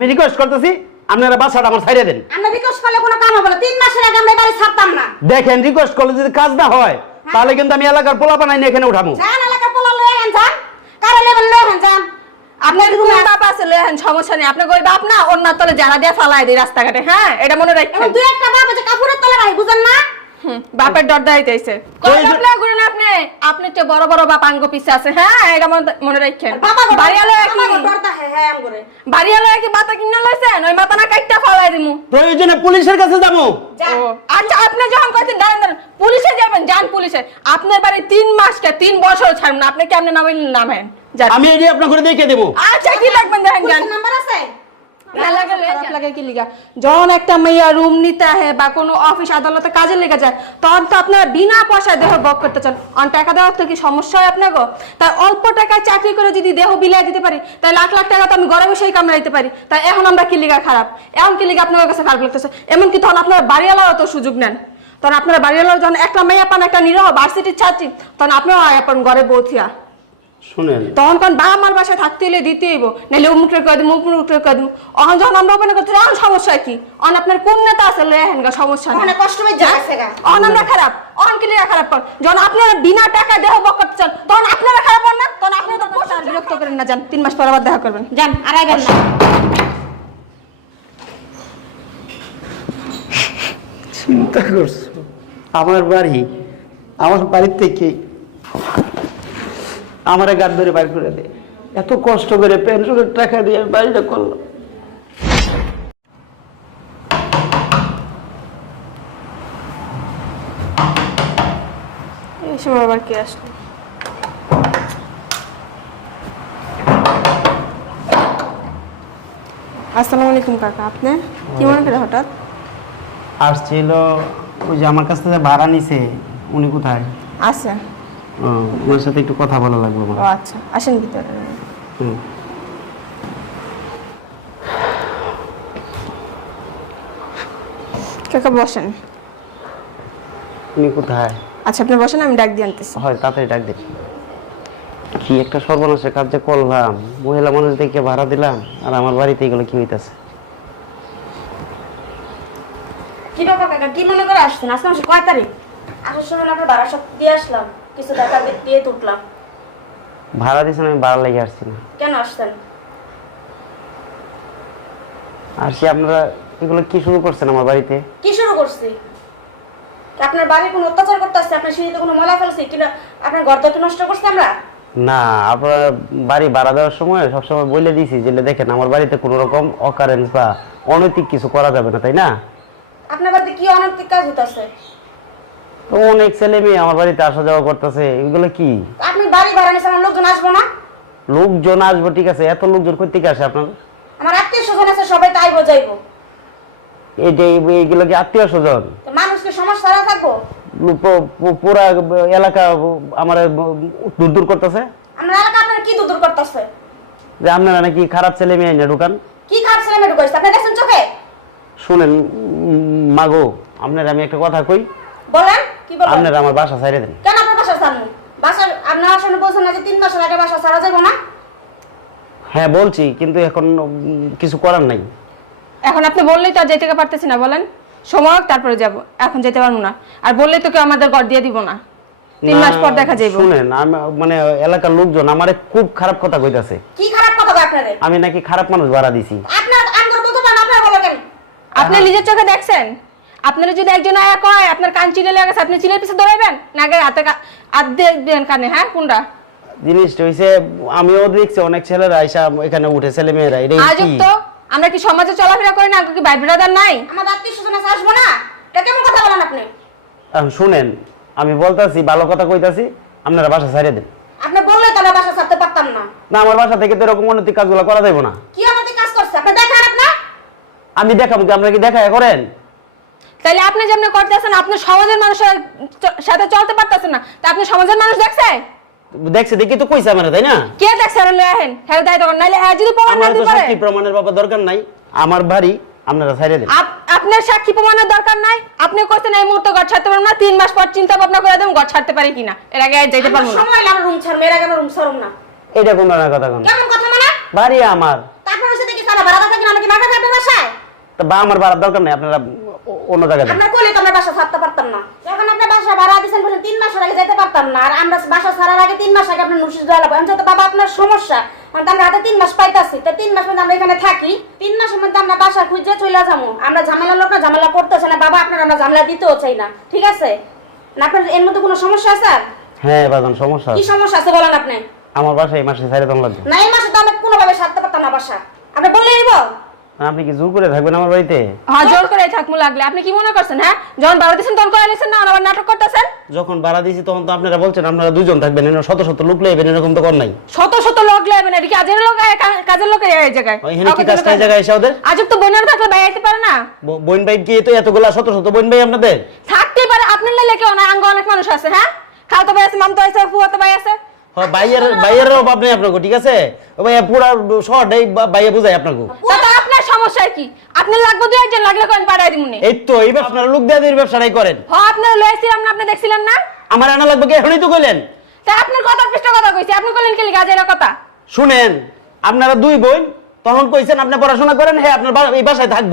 আমি রিকোয়েস্ট করতেছি আপনারা বাসাটা আমার ছাইড়ে দেন। আমরা রিকোয়েস্ট করলে কোনো কাম হবে না তিন মাসের আগে আমরা এই বাড়ি ছাড়তাম না। দেখেন রিকোয়েস্ট করলে যদি কাজ না হয় তাহলে কিন্তু আমি এলাকার পোলা বানাই এখানে উঠাবো যান এলাকার পোলা লয়ে আন যান। কারে লেবেন লয়ে আন যান। আপনার কোন বাপ আছে লয়ে আহেন, সমস্যা নেই। আপনার ওই বাপ না অন্য তলে জানা দিয়ে ফালাই দিই রাস্তাঘাটে হ্যাঁ? এটা মনে রাখবেন দুই একটা বাপ আছে কাপড়ের তলে রাখি বুঝেন না? বাপের ডর দাইতেছে ওই যে- কই ঘুরেন আপনি? আপনি তো বড় বড় বাপ আঙ্গ পিছে আছে হ্যাঁ? এটা মনে- রাখেন। গো বাড়িয়ালো কি হ্যাঁ হ্যাঁ আম করে বাড়িয়ালো কি বাতা কিনা লইছেন? ওই মাথা না কাটটা ফালাই দিমু। প্রয়োজনে পুলিশের কাছে যাব। আচ্ছা আপনি যখন কইছেন দাঁড়ান দাঁড়ান। পুলিশে যাবেন যান পুলিশে। আপনার বাড়ি তিন মাস কে তিন বছর ছাড়বেন না। আপনি কেমনে নামেন নামেন আমি এটি আপনার করে দেখে দেবো। আচ্ছা কি লাগবেন দেখেন নাম্বার আছে? খারাপ লাগে কি লিগা? যখন একটা মেয়া রুম নিতে আহে বা কোনো অফিস আদালতে কাজে লেগে যায় তখন তো আপনারা বিনা পয়সায় দেহ বক করতে চান। অন টাকা দেওয়ার তো কি সমস্যা হয় আপনার তাই অল্প টাকায় চাকরি করে যদি দেহ বিলাই দিতে পারি তাই লাখ লাখ টাকা তো আমি ঘরে বসেই কামড়াইতে পারি। তাই এখন আমরা কি লিগা খারাপ? এখন কি লিগা আপনার কাছে খারাপ লাগতেছে? এমনকি তখন আপনারা বাড়িওয়ালাও তো সুযোগ নেন। তখন আপনারা বাড়িওয়ালা যখন একটা মেয়ে পান একটা নিরহ ভার্সিটির ছাত্রী তখন আপনারাও আয় পান ঘরে বৌথিয়া শুনেন। তখন কোন আমার বাসায় থাকতে এলে দিতে হইব। নাহলে অমুক রে কয় দিম অমুক রে কয় দিম অহন যখন আমরা ওপেন করতে অন সমস্যা কি? অন আপনার কোন নেতা আছে? লয়ে হেন গা সমস্যা কষ্ট হয়ে যাচ্ছে গা। অন আমরা খারাপ। অন কি লিগা খারাপ কর? যখন আপনারা বিনা টাকা দেহ বক করতে চান তখন আপনারা খারাপ হন না? তখন আপনারা তো আর বিরক্ত করেন না যান। তিন মাস পর আবার দেখা করবেন। যান আর আইবেন না চিন্তা করছ? আমার বাড়ি আমার বাড়ির থেকে আমার গাড় ধরে বাইর করে দে। এত কষ্ট করে পেনশনের টাকা দিয়ে বাড়িটা করলাম। এই আবার কে আসলো? আসসালামু আলাইকুম কাকা আপনি? কি মনে করে হঠাৎ? আসছিল ওই যে আমার কাছ থেকে ভাড়া নিছে উনি কোথায়? আছে ও, ওনার সাথে একটু কথা বলা লাগবে আমার। আচ্ছা আসেন ভিতরে। হুম। কাকা বসেন। উনি কোথায়? আচ্ছা আপনি বসেন আমি ডাক দিয়ে আনতেছি। হয় তাড়াতাড়ি ডাক দিন। কি একটা সর্বনাশের কাজ যে করলাম মহিলা মানুষ দেখে ভাড়া দিলাম আর আমার বাড়িতে এগুলো কি হইতাছে? কি ব্যাপার কাকা কি মনে করে আসছেন? আজকে মাসে কয় তারিখ? আসার সময় আমরা বারো সব দিয়ে আসলাম। কিছু টাকা দিয়ে তুটলাম ভাড়া দিয়েছেন আমি ভাড়া লেগে আসছি না। কেন আসছেন? আর সে আপনারা এগুলো কি শুরু করছেন আমার বাড়িতে? কি শুরু করছি? আপনার বাড়ি কোনো অত্যাচার করতে আসছে আপনার সিঁড়িতে কোনো ফেলছি কিনা? আপনার ঘর দরটি নষ্ট করছি আমরা? না আপনারা বাড়ি ভাড়া দেওয়ার সময় সবসময় বলে দিয়েছি যে দেখেন আমার বাড়িতে কোনো রকম অকারেন্স বা অনৈতিক কিছু করা যাবে না তাই না? আপনার বাড়িতে কি অনৈতিক কাজ হইতাছে? তো অনেক ছেলে মেয়ে আমার বাড়িতে আসা যাওয়া করতেছে এগুলো কি? আপনি বাড়ি ভাড়া নিয়েছেন আমার লোকজন আসব না। লোকজন আসব ঠিক আছে এত লোকজন কোথেকে আসে আপনার? আমার আত্মীয় স্বজন আছে সবাই তাই বোঝাইবো। এই যে এইগুলো কি আত্মীয় স্বজন? মানুষকে সমস্যা ছাড়া থাকব? পুরা এলাকা আমার দূর দূর করতেছে? আমরা এলাকা আপনার কি দূর করতেছে? যে আপনারা নাকি খারাপ ছেলে মেয়ে না ঢুকান? কি খারাপ ছেলে মেয়ে ঢুকাইছে? আপনি দেখছেন চোখে? শুনেন মাগো আপনার আমি একটা কথা কই। বলেন। কি বলেন আপনারা আমার বাসা দেন। কেন আপনার বাসা ছাড়ুন বাসা আপনার আসলে বলছেন না যে তিন মাসের আগে বাসা ছাড়া যাব না? হ্যাঁ বলছি কিন্তু এখন কিছু করার নাই। এখন আপনি বললেই তো আর যেতে পারতেছি না বলেন। সময় হোক তারপরে যাব। এখন যেতে পারব না। আর বললে তো কেউ আমাদের ঘর দিয়ে দিব না। তিন মাস পর দেখা যাইব। শুনেন আমি মানে এলাকার লোকজন আমারে খুব খারাপ কথা কইতাছে। কি খারাপ কথা কয় আপনাদের আমি নাকি খারাপ মানুষ ভাড়া দিছি। আপনার আঙ্গুর বলতে পারেন আপনার বলো কেন? আপনি নিজের চোখে দেখছেন? আপনারা যদি একজন আয়া কয় আপনার কান চিলে লেগেছে আপনি চিলের পিছে দৌড়াইবেন? না আগে হাতে কা- হাত দিয়ে দেন কানে হ্যাঁ কোনটা? জিনিসটা হইছে আমিও দেখছি অনেক ছেলেরা আইসা এখানে উঠে ছেলে মেয়েরা এটা আজব তো। আমরা কি সমাজে চলাফেরা করি না? কি ভাই ব্রাদার নাই? আমার আত্মীয় স্বজন আছে আসব না? এটা কেমন কথা বলেন আপনি? এখন শুনেন আমি বলতাছি ভালো কথা কইতাছি আপনারা বাসা ছাড়িয়ে দেন। আপনি বললে তো আমরা বাসা ছাড়তে পারতাম না। না আমার বাসা থেকে তো এরকম অনৈতিক কাজগুলো করা যাবে না। কি অনৈতিক কাজ করছে? আপনি দেখান আপনার। আমি দেখাবো কি আপনারা কি দেখা করেন? তাইলে আপনি যেমন করতেছেন আপনি সমাজের মানুষের সাথে চলতে পারতেছেন না। তা আপনি সমাজের মানুষ দেখছে? দেখছে দেখি তো কইছে আমার তাই না? কে দেখছে আর লয়ে আহেন? হ্যাঁ দায় তখন নাইলে হ্যাঁ যদি প্রমাণ না দিতে পারে। সাক্ষী প্রমাণের বাবা দরকার নাই। আমার বাড়ি আপনারা ছাড়িয়ে দেন। আপনার সাক্ষী প্রমাণের দরকার নাই? আপনি কইছেন এই মুহূর্তে ঘর ছাড়তে পারবেন না তিন মাস পর চিন্তা ভাবনা করে দেন ঘর ছাড়তে পারি কিনা। এর আগে যাইতে পারব না। সময় আমরা রুম এর আগে আমরা রুম ছাড়ব না। এটা কোন ধরনের কথা কোন? কেমন কথা মানে? বাড়ি আমার। তারপর হচ্ছে দেখি কানা ভাড়া থাকি না নাকি মাথা থাকবে বাসায়? তা বা আমার বাড়ার দরকার নেই আপনারা অন্য জায়গায় যান। আপনার কোলে তো আমরা বাসা ছাড়তে পারতাম না। যখন আপনি বাসা ভাড়া দিয়েছেন বলছেন তিন মাসের আগে যেতে পারতাম না। আর আমরা বাসা ছাড়ার আগে তিন মাস আগে আপনার নোটিশ দেওয়া লাগবে আমি তো বাবা আপনার সমস্যা। আমরা হাতে তিন মাস পাইতাছি। তো তিন মাস মধ্যে আমরা এখানে থাকি। তিন মাসের মধ্যে আমরা বাসা খুঁজে চলে যাব আমরা ঝামেলা লোক না ঝামেলা করতেছে না। বাবা আপনার আমরা ঝামেলা দিতেও চাই না। ঠিক আছে? না আপনার এর মধ্যে কোনো সমস্যা আছে আর? হ্যাঁ বাজান সমস্যা কি সমস্যা আছে বলেন আপনি? আমার বাসায় এই মাসে সাইরে দম লাগবে। না এই মাসে তো আমি কোনোভাবে সারতে পারতাম না বাসা। আপনি বললে নিব আপনি কি জোর করে থাকবেন আমার বাড়িতে? হ্যাঁ জোর করে থাকমু লাগলে। আপনি কি মনে করছেন হ্যাঁ? যখন বারো দিচ্ছেন তখন করে নিছেন না আবার নাটক করতেছেন? যখন ভাড়া দিয়েছি তখন তো আপনারা বলছেন আপনারা দুজন থাকবেন এনে শত শত লোক লেবেন এরকম তো কর নাই। শত শত লোক লাগবে না এটা কি কাজের লোক কাজের লোক এই জায়গায়? এখানে কি কাজটা এই জায়গায় এসে ওদের? আজব তো বোনের থাকলে ভাই আইতে পারে না। বোন ভাই কি তো এতগুলা শত শত বোন ভাই আপনাদের? থাকতেই পারে আপনার লেলে কেউ না আঙ্গ অনেক মানুষ আছে হ্যাঁ? খালতো ভাই আছে মামতো আছে ফুয়াতো ভাই আছে। হ্যাঁ বাইয়ের বাইয়ের অভাব নেই আপনাকে ঠিক আছে? ও ভাইয়া পুরা শহরটাই বাইয়ে বুঝাই আপনাকে আপনার সমস্যা কি? আপনার লাগবে দু একজন লাগলে কোন দিমুনি। এই তো এই লোক দেওয়া দিয়ে ব্যবসাটাই করেন। আপনার লয়েছিলাম না আপনি দেখছিলেন না? আমার আনা লাগবে কি এখনই তো কইলেন? তা আপনার পৃষ্ঠ কথা কইছি আপনি বললেন কি গাজের কথা? শুনেন আপনারা দুই বোন তখন কইছেন আপনি পড়াশোনা করেন হ্যাঁ আপনার এই বাসায় থাকব।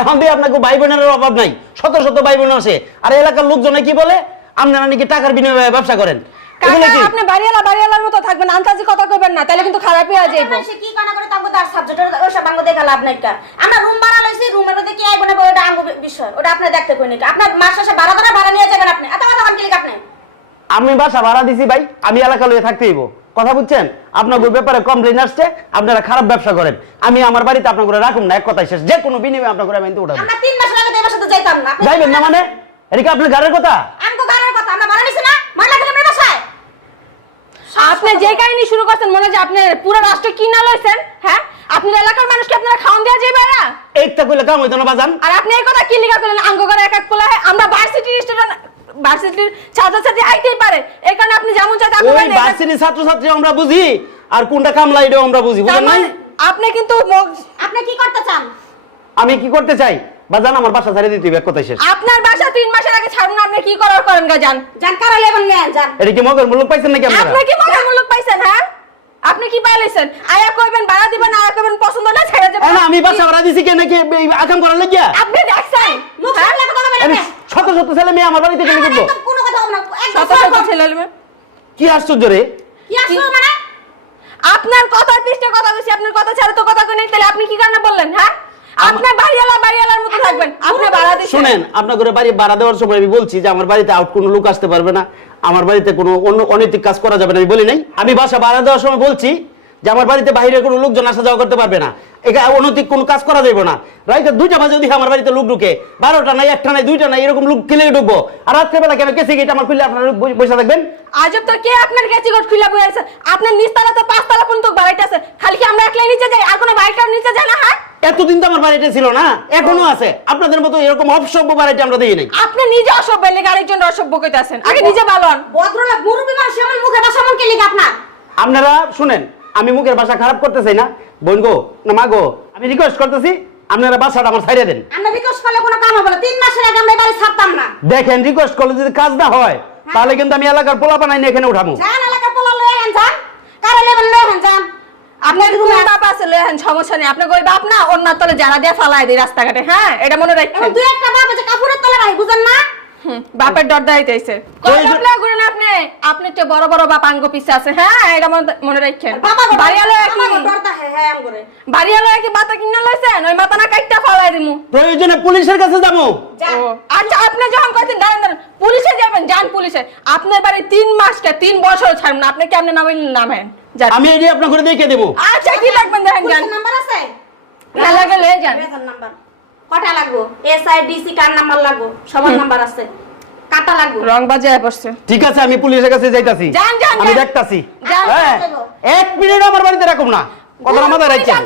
এখন দিয়ে আপনাকে ভাই বোনের অভাব নাই শত শত ভাই বোন আছে। আর এলাকার লোকজনে কি বলে? আপনারা নাকি টাকার বিনিময়ে ব্যবসা করেন। এগুলো কি? আপনি বাড়িওয়ালা বাড়িওয়ালার মতো থাকবেন আন্তাজি কথা কইবেন না তাহলে কিন্তু খারাপই হয়ে যাইব। সে কি কানা করে তাঙ্গো তার সাবজেক্টের ওসব আঙ্গো দেখা লাভ নাই কা? আমরা রুম ভাড়া লইছি রুমের মধ্যে কি আইবো না ওটা আঙ্গো বিষয়। ওটা আপনি দেখতে কই নাকি আপনার মাস শেষে ভাড়া ধরে ভাড়া নিয়ে যাবেন আপনি। এত কথা কি আপনি? আমি বাসা ভাড়া দিছি ভাই আমি এলাকা লয়ে থাকতে হইব। কথা বুঝছেন? আপনার ব্যাপারে কমপ্লেন আসছে আপনারা খারাপ ব্যবসা করেন। আমি আমার বাড়িতে আপনার রাখুন না এক কথাই শেষ। যে কোনো বিনিময়ে আপনার আমি উঠাবো। আমরা মাস আগে যাইতাম না। যাইবেন না মানে? এটা কি আপনার ঘরের কথা? আঙ্গো গানের কথা আমরা ভাড়া নিছি না? আপনি যে কাহিনী শুরু করছেন মনে হয় আপনি পুরো রাষ্ট্র কিনা লইছেন হ্যাঁ? আপনার এলাকার মানুষকে আপনারা খাওয়ান দেওয়া যাবে না এইটা কইলে কাম হইতো না বাজান। আর আপনি এই কথা কি লিখা করলেন আঙ্গ করে এক এক পোলা আমরা ভার্সিটির স্টুডেন্ট ভার্সিটির ছাত্রছাত্রী আইতেই পারে। এই কারণে আপনি যেমন চাইতে আপনি ওই এটা- ভার্সিটির ছাত্রছাত্রী আমরা বুঝি আর কোনটা কামলা এটাও আমরা বুঝি বুঝেন নাই? মানে আপনি কিন্তু আপনি কি করতে চান? আমি কি করতে চাই? বাজান আমার বাসা ছাড়িয়ে দিতে এক কথাই শেষ। আপনার বাসা তিন মাসের আগে ছাড়ুন আপনি কি করার করেন গা যান কারা লেবেন এটা কি মগের মূল্য পাইছেন নাকি আপনারা? আপনি কি মূলক পাইছেন হ্যাঁ? আপনি কি পাইলেছেন আয়া কইবেন ভাড়া দিবেন আয়া কইবেন পছন্দ না ছেড়ে যাবেন আমি বাসা ভাড়া দিছি কে নাকি এই আকাম করার লাগিয়া? আপনি দেখছেন? মুখ হ্যাঁ? সামনে কথা বলেন না শত শত ছেলে মেয়ে আমার বাড়িতে করব কোনো কথা বলব না শত শত ছেলে মেয়ে। কি আশ্চর্য রে? কি আসলো মানে? আপনার কথার পৃষ্ঠে কথা কইছি আপনার কথা ছাড়া তো কথা কই নাই তাহলে আপনি কি কারণে বললেন হ্যাঁ? আপনার বাড়িওয়ালা বাড়িওয়ালার মতো থাকবেন। আপনি ভাড়া দিচ্ছেন শুনেন আপনার ঘরে বাড়ি ভাড়া দেওয়ার সময় আমি বলছি যে আমার বাড়িতে আউট কোনো লোক আসতে পারবে না আমার বাড়িতে কোনো অন্য অনৈতিক কাজ করা যাবে না আমি বলি নাই। আমি বাসা ভাড়া দেওয়ার সময় বলছি যে আমার বাড়িতে বাইরে কোনো লোকজন আসা যাওয়া করতে পারবে না এখানে অনৈতিক কোনো কাজ করা যাবে না। রাইতে দুইটা বাজে যদি আমার বাড়িতে লোক ঢুকে বারোটা নাই একটা নাই দুইটা নাই এরকম লোক খেলে ঢুকবো। আর রাত্রেবেলা কেন কেসে গেট আমার খুললে আপনারা বসে থাকবেন? আজব তো কে আপনার কাছে গোট খুলে বই আছে আপনার নিচতলা তো পাঁচতলা পর্যন্ত বাড়িতে আছে খালি কি আমরা একলাই নিচে যাই? আর কোনো বাইকটাও নিচে যায় না হ্যাঁ? এতদিন তো আমার বাড়িতে ছিল না এখনও আছে। আপনাদের মতো এরকম অপসভ্য বাড়িতে আমরা দেখি নাই। আপনি নিজে অসভ্য লেগে আরেকজন অসভ্য কইতাছেন। আগে নিজে ভালো হন ভদ্রলোক মুরব্বী মানুষ এমন মুখে বাসা মন কে লিখে আপনার? আপনারা শুনেন আমি মুখের ভাষা খারাপ করতেছি না। বোন গো না মা গো আমি রিকোয়েস্ট করতেছি আপনারা বাসাটা আমার ছাইড়ে দেন। আমরা রিকোয়েস্ট করলে কোনো কাম হবে না। তিন মাসের আগে আমরা বাড়ি ছাড়তাম না। দেখেন রিকোয়েস্ট করলে যদি কাজ না হয় তাহলে কিন্তু আমি এলাকার পোলা বানাই এখানে উঠাবো যান এলাকা পোলা লয়ে যান। কারা লেবেন লয়ে যান। আপনার কোন বাপ আছে লয়েন সমস্যা নেই। আপনার ওই বাপ না? অন্য তলে জানা দিয়ে ফালাই দিই রাস্তাঘাটে হ্যাঁ? এটা মনে রাখবেন দুই একটা বাপ আছে কাপড়ের তলে রাখি বুঝেন না? বাপের ডর দাইতেছে যে- ঘুরেন আপনি? আপনি তো বড় বড় বাপ আঙ্গ পিছে আছে হ্যাঁ? এটা মনে- রাখেন। বাড়িয়ালো কি হ্যাঁ হ্যাঁ আম করে। বাড়িয়ালো কি বাতা কিনা লইছেন? ওই মাথা না ফালাই দিমু। প্রয়োজনে পুলিশের কাছে যাব। আচ্ছা আপনি যখন কইছেন দাঁড়ান দাঁড়ান পুলিশে যাবেন যান পুলিশে। আপনার বাড়ি তিন মাস কে তিন বছর ছাড়বেন না। আপনি কেমনে নামেন নামেন? আমি এটি আপনার করে দেখে দেবো। আচ্ছা কি লাগবেন দেখেন নাম্বার আছে? না লাগে লয়ে যান। বেতন নাম্বার কটা লাগবো? এসআই ডিসি কার নাম্বার লাগবো? সবার নাম্বার আছে। কাটা লাগবো? রং বাজায় ঠিক আছে আমি পুলিশের কাছে যাইতাছি। যান, যান, আমি দেখতাছি। হ্যাঁ এক মিনিট আমার বাড়িতে রাখুন না। কথা রাখছেন?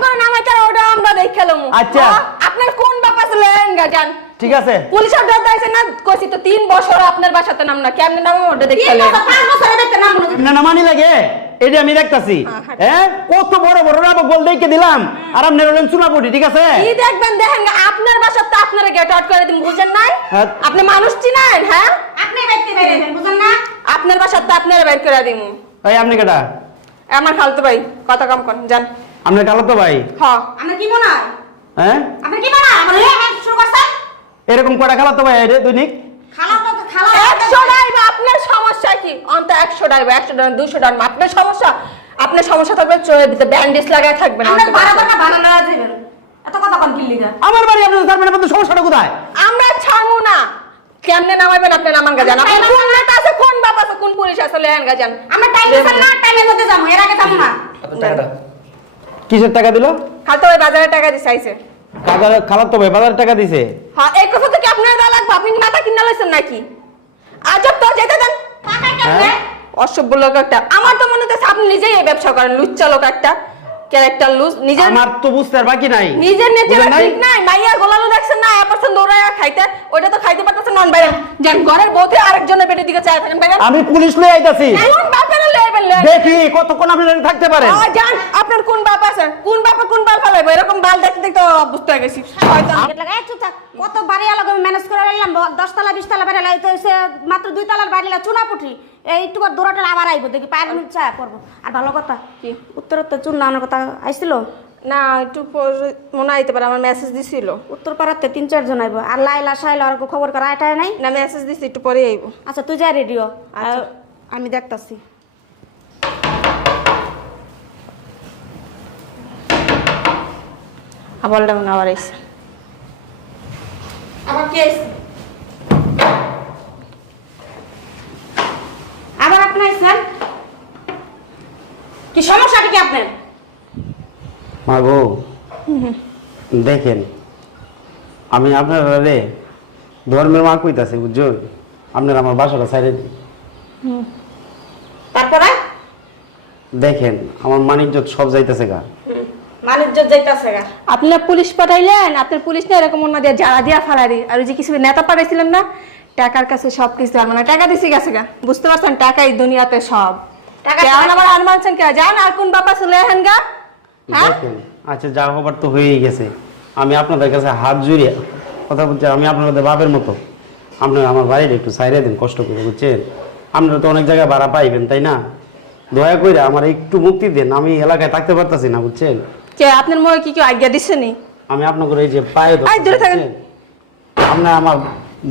তার ওটা আমরা দেখে লমু। আচ্ছা। আপনার কোন বাপ আছে? লয়েন গা যান। ঠিক আছে। পুলিশের ডর দাইছে না? কইছি তো তিন বছর আপনার বাসাতে নাম না। কেমনে নাম ওটা দেখে তিন লয়েন বছর পাঁচ বছর দেখতে নাম না না মানি লাগে। এটা আমি দেখতাছি হ্যাঁ, হ্যাঁ কত বড় বড় রাব বল দেখে দিলাম। আর আপনি চুনাপুটি ঠিক আছে? কি দেখবেন দেখেন আপনার বাসাতে আপনারা গেট আউট করে দিন বুঝেন নাই? হ্যাঁ। আপনি মানুষ চিনেন হ্যাঁ? আপনি ব্যক্তি বেরিয়ে দেন বুঝেন না? আপনার বাসাতে আপনারা বের করে দিমু এই আপনি কেটা আমার খালতো ভাই কথা কম কর যান। আপনার খালাতো ভাই? হ্যাঁ আমরা কি মনে হয়? হ্যাঁ? কি মনে হয়? আমরা লে হ্যাঁ শুরু করছেন? এরকম কটা খালাতো ভাই রে দৈনিক? খালা তো খালা একশো ডাইবে আপনার সমস্যা কি? অন্ত একশো ডাইবে একশো ডাইবে দুশো ডাইবে আপনার সমস্যা? আপনার সমস্যা থাকবে চোখের ভিতরে ব্যান্ডেজ বছর। টাকা না এত কথা কোন কিল্লিগা আমার বাড়ি আপনার তার মানে আপনার সমস্যাটা কোথায়? আমরা ছাড়বো না। কেমনে নামাবেন আপনি নামান গা জান আপনার কোন নেতা আছে? কোন বাপ আছে? কোন পুলিশ আছে? লেহেন গা জান। আমরা টাইম দিছেন না। টাইমের মধ্যে যাব। এর আগে যাব না। কিসের টাকা দিল? খালতো বাজারে টাকা দিছে আইছে। কাজার খালাতো ভাই বাজার টাকা দিছে? হ্যাঁ এই কথা তো কি আপনার দেওয়া লাগবে? আপনি মাথা কিনা লাইছেন নাকি? আজব তো যেতে দেন। হ্যাঁ? অসভ্য লোক একটা। আমার তো মনে হচ্ছে আপনি নিজেই এই ব্যবসা করেন লুচ্চা লোক একটা। ক্যারেক্টার লুজ নিজের আমার তো বুঝতে বাকি নাই। নিজের নেচার ঠিক নাই? মাইয়া গোলালো দেখছেন না দৌড়ায় খাইতে। ওটা তো খাইতে নন বাইরেন যেন ঘরের বউতে আরেকজনের পেটের দিকে চায় থাকেন আমি পুলিশ লয়ে আইতাছি। বাপের দেখি কতক্ষণ আপনি থাকতে পারেন। জান আপনার কোন বাপে কোন বাল ফেলাইবো এরকম বাল দেখতে অভ্যস্ত হয়ে গেছি। শয়তান। লাগা, চুপ থাক। কত বাড়ি আলাদা ম্যানেজ করে এলাম দশ তলা বিশ তলা বাড়ি আলাদা হয়েছে মাত্র দুই তলার বাড়ি চুনা পুঠি এইটুকু দূরটা আবার আইবো দেখি পায়ের চা করব আর ভালো কথা কি? উত্তর উত্তর চুন নামানোর কথা আইছিল? না একটু মনে আইতে পারে আমার মেসেজ দিছিল। উত্তর পাড়াতে তিন চারজন আইবো। আর লাইলা সাইলা আর খবর করা এটাই নাই? না মেসেজ দিছি একটু পরে আইব। আচ্ছা তুই যা রেডিও। আচ্ছা। আমি দেখতাছি। আবার ডাউন আবার কে আইছে? আবার আপনি আইছেন? কি সমস্যাটা কি আপনার? মা গো দেখেন আমি আপনার রে ধর্মের মা কইতাছে বুঝছ আপনার আমার বাসাটা সাইডে তারপরে? দেখেন আমার মানিজ্য সব যাইতাছে গা। আপনার পুলিশ পাঠাইলেন আপনার পুলিশ না এরকম অন্য দিয়ে যারা দিয়া ফালাই আর ওই যে কিছু নেতা পাঠাইছিলেন না টাকার কাছে সব কিছু মানে টাকা দিছি গেছে গা। বুঝতে পারছেন? টাকাই দুনিয়াতে সব। কেমন আমার আর মানছেন কে যান আর কোন বাবা চলে হেন গা। হ্যাঁ? আচ্ছা যা হবার তো হয়েই গেছে। আমি আপনাদের কাছে হাত জুড়িয়ে কথা বলছি আমি আপনাদের বাপের মতো। আপনারা আমার বাড়িটা একটু সাইরে দিন কষ্ট করে বুঝছেন? আপনারা তো অনেক জায়গায় ভাড়া পাইবেন তাই না? দয়া করে আমার একটু মুক্তি দেন আমি এলাকায় থাকতে পারতাছি না বুঝছেন? কে আপনার মনে কি কি আজ্ঞা দিচ্ছেনি আমি আপনাকে এই যে পায়ে ধরছি, আই, দূরে থাকেন। আপনার আমার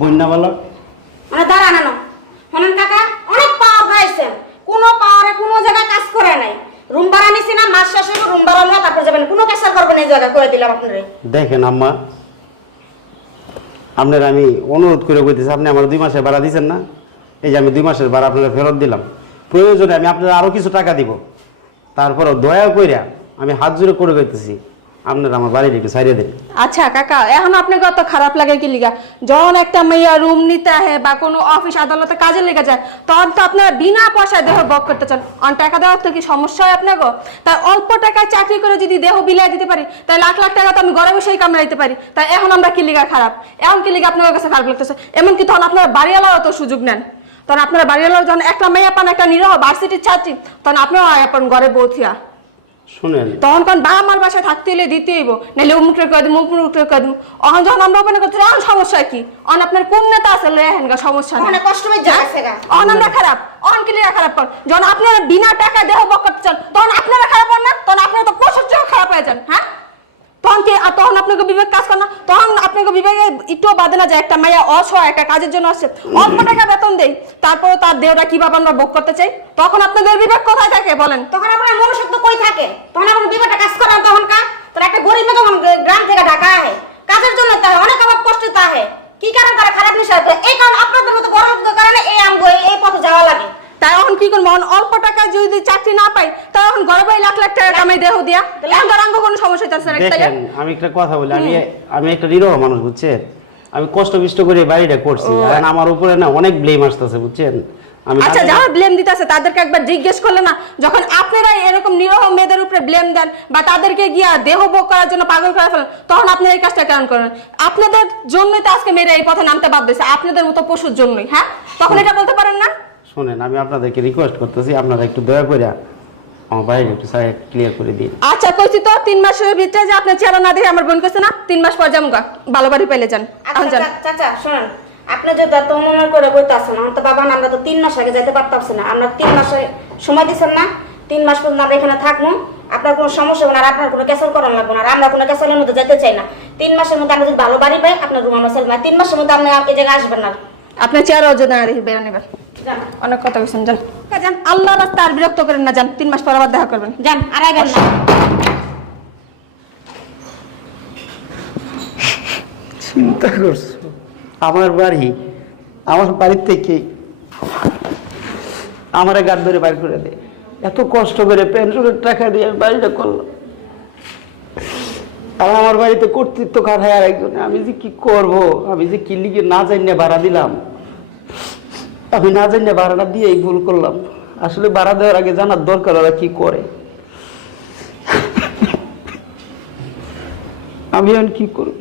বন্যা বলো মানে দাঁড়ানো না হনন কাকা অনেক পাওয়ার পাইছেন। কোনো পাওয়ারে কোনো জায়গায় কাজ করে নাই। রুম ভাড়া নিছি না মাস শেষ রুম ভাড়া না তারপর যাবেন। কোনো কাজ করবেন এই জায়গা করে দিলাম আপনারে। দেখেন আম্মা আপনার আমি অনুরোধ করে কইতেছি আপনি আমার দুই মাসের ভাড়া দিচ্ছেন না? এই যে আমি দুই মাসের ভাড়া আপনাকে ফেরত দিলাম। প্রয়োজনে আমি আপনার আরও কিছু টাকা দিব। তারপরও দয়া কইরা আমি হাত জুড়ে করে কইতেছি, আপনার আমার বাড়িটা একটু সাইডে দিন। আচ্ছা কাকা, এখন আপনাকে অত খারাপ লাগে কি লিগা? যখন একটা মেয়া রুম নিতে আহে বা কোনো অফিস আদালতে কাজে লেগে যায়, তখন তো আপনারা বিনা পয়সায় দেহ বক করতে চান। অন টাকা দেওয়ার তো কি সমস্যা হয় আপনাকে তাই অল্প টাকায় চাকরি করে যদি দেহ বিলাই দিতে পারি, তাই লাখ লাখ টাকা তো আমি ঘরে বসেই কামড়াইতে পারি। তাই এখন আমরা কি লিগা খারাপ? এখন কি লিগা আপনার কাছে খারাপ লাগতেছে? এমনকি তখন আপনারা বাড়িওয়ালাও তো সুযোগ নেন। তখন আপনারা বাড়িওয়ালাও যখন একটা মেয়ে পান, একটা নিরহ ভার্সিটির ছাত্রী, তখন আপনারাও আয় আপনার ঘরে বৌথিয়া শুনেন তখন কোন বা আমার বাসায় থাকতে হলে দিতে হইব নাহলে উমুকরে কয়ে দিম উমুকরে কয়ে দিম অহন যখন আমরা ওখানে করতে অন সমস্যা কি? অন আপনার কোন নেতা আছে? লয়ে হেন গা সমস্যা মানে কষ্ট হয়ে যাচ্ছে গা। অন আমরা খারাপ। অন কি লিগা খারাপ কর। যখন আপনারা বিনা টাকা দেহ বক করতে চান তখন আপনারা খারাপ হন না? তখন আপনারা তো প্রচুর চেয়ে খারাপ হয়ে যান হ্যাঁ? তখন কি আর তখন আপনাকে বিবেক কাজ করে না। তখন আপনাকে বিবেকে একটু বাদে না যায় একটা মাইয়া অসহায় একটা কাজের জন্য আসছে। অল্প টাকা বেতন দেই। তারপরে তার দেহটা কীভাবে আমরা ভোগ করতে চাই? তখন আপনাদের বিবেক কোথায় থাকে বলেন? তখন আপনার মনুষ্যত্ব কই থাকে? তখন আপনার বিবাহটা কাজ করেন তখন কা তোর একটা গরিব তখন গ্রাম থেকে ঢাকা আহে কাজের জন্য তার অনেক অভাব কষ্ট আহে কি কারণ তারা খারাপ নেশা করে? এই কারণ আপনাদের মতো বড় কারণে এই আমগো এই- পথে যাওয়া লাগে। তাই এখন কি করব? অল্প টাকায় যদি চাকরি না পাই এখন ঘরে লাখ লাখ টাকা কামাই দেহ দিয়া। ধর কোনো সমস্যা হইতাছে না দেখেন আমি একটা কথা বলি আমি আমি একটা নিরহ মানুষ বুঝছেন? আমি কষ্ট বিষ্ট করে বাড়িটা করছি আর আমার উপরে না অনেক ব্লেম আসতেছে বুঝছেন? আমি আচ্ছা যারা ব্লেম দিতেছে তাদেরকে একবার জিজ্ঞেস করলে না যখন আপনারা এরকম নিরহ মেয়েদের উপরে ব্লেম দেন বা তাদেরকে গিয়া দেহ ভোগ করার জন্য পাগল করে ফেলেন তখন আপনারা এই কাজটা কেন করেন? আপনাদের জন্যই তো আজকে মেয়েরা এই পথে নামতে বাধ্য হয়েছে আপনাদের মতো পশুর জন্যই হ্যাঁ? তখন এটা বলতে পারেন না? শোনেন আমি আপনাদেরকে রিকোয়েস্ট করতেছি আপনারা একটু দয়া করে আমার বাড়িটা একটু ক্লিয়ার করে দিন। আচ্ছা কইছি তো তিন মাসের ভিতরে যে আপনার চেহারা না দেখে আমার বোন কইছে না তিন মাস পর যামুগা ভালো বাড়ি পেলে যান। এখন আচ্ছা যান চাচা শুনেন আপনি যদি এত মনে করে বইতে আমার তো বাবা আমরা তো তিন মাস আগে যেতে পারতাম না। আমরা তিন মাসে সময় দিচ্ছেন না তিন মাস পর্যন্ত আমরা এখানে থাকব আপনার কোনো সমস্যা হবে না আর আপনার কোনো ক্যাসেল করানো লাগবে না আর আমরা কোনো ক্যাসেলের মধ্যে যেতে চাই না। তিন মাসের মধ্যে আমরা যদি ভালো বাড়ি পাই আপনার রুম আমরা সেল তিন মাসের মধ্যে আপনি এই জায়গায় আসবেন না। আপনার চেয়ারও যদি নেবেন যান অনেক কথা বলছেন যান। যান। আল্লাহ রাস্তা আর বিরক্ত করেন না যান। তিন মাস পর আবার দেখা করবেন। যান আর আইবেন না চিন্তা করছ? আমার বাড়ি আমার বাড়ির থেকে আমার গাড় ধরে বাইর করে দে। এত কষ্ট করে পেনশনের টাকা দিয়ে আমি বাড়িটা করলাম। আর আমার বাড়িতে কর্তৃত্ব খাটায় আর একজন আমি যে কি করব? আমি যে কি লিগে না জানিয়ে ভাড়া দিলাম? আমি না জানি ভাড়াটা এই ভুল করলাম। আসলে ভাড়া দেওয়ার আগে জানার দরকার, ওরা কি করে? আমি এখন কি করব?